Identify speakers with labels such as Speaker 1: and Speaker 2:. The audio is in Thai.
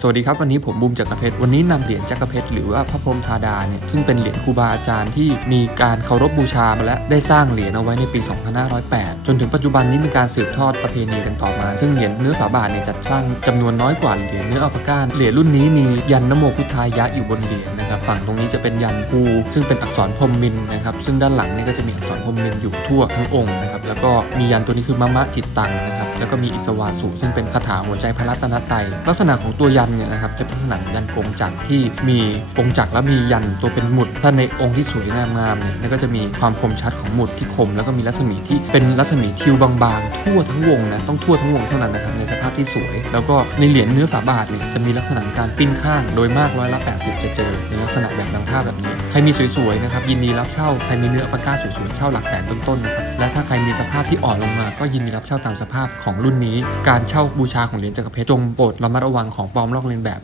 Speaker 1: สวัสดีครับ วันนี้ผมบูมจักรเพชรวันนี้นำเหรียญจักรเพชรหรือว่าพระพรหมธาดาเนี่ยซึ่งเป็นเหรียญครูบาอาจารย์ที่มีการเคารพบูชามาและได้สร้างเหรียญเอาไว้ในปี 2508 จนถึงปัจจุบันนี้มีการสืบทอดประเพณีกันต่อมา ซึ่งเหรียญเนื้อฝาบาทเนี่ยจัดช่างจำนวนน้อยกว่าเหรียญเนื้ออัปก้าเหรียญรุ่นนี้มียันนโมพุทธายะอยู่บนเหรียญนะครับฝั่งตรงนี้จะเป็นยันภูซึ่งเป็นอักษรพรหมมินนะครับซึ่งด้านหลังนี่ก็จะมีอักษรพรหมมินอยู่ทั่วทั้งองค์นะครับแล้วก็มียันตัวนี้คือมะมะจิตตังนะครับแล้วก็มีอิสวาสุซึ่งเป็นคาถาหัวใจพระรัตนตรัยลักษณะของตัวยันเนี่ยนะครับจะเป็นลักษณะยันกงจักรที่มีกงจักรและมียันตัวเป็นหมุด ถ้าในองค์ที่สวยงามๆเนี่ยก็จะมีความคมชัดของหมุดที่คม แล้วก็มีรัศมีที่เป็นรัศมีทิวบางๆ ทั่วทั้งวงนะต้องทั่วทั้งวงเท่านั้นนะครับในสภาพที่สวย แล้วก็ในเหรียญเนื้อฝาบาทเนี่ยจะมีลักษณะการปิ้นข้างโดยมากร้อยละ80 จะเจอในลักษณะแบบดังภาพแบบนี้ ใครมีสวยๆนะครับยินดีรับเช่าใครมีเนื้อปาก้าสวยๆเช่าหลักแสนต้นๆนะครับและถ้าใครมีสภาพที่อ่อนลงมา ก็ยินดีรับเช่าตามสภาพของรุ่นนี้ การเช่าบูชาของเหรียญจักรเพชรจงโปรดระมัดระวังของปลอมอกเลียนแบบ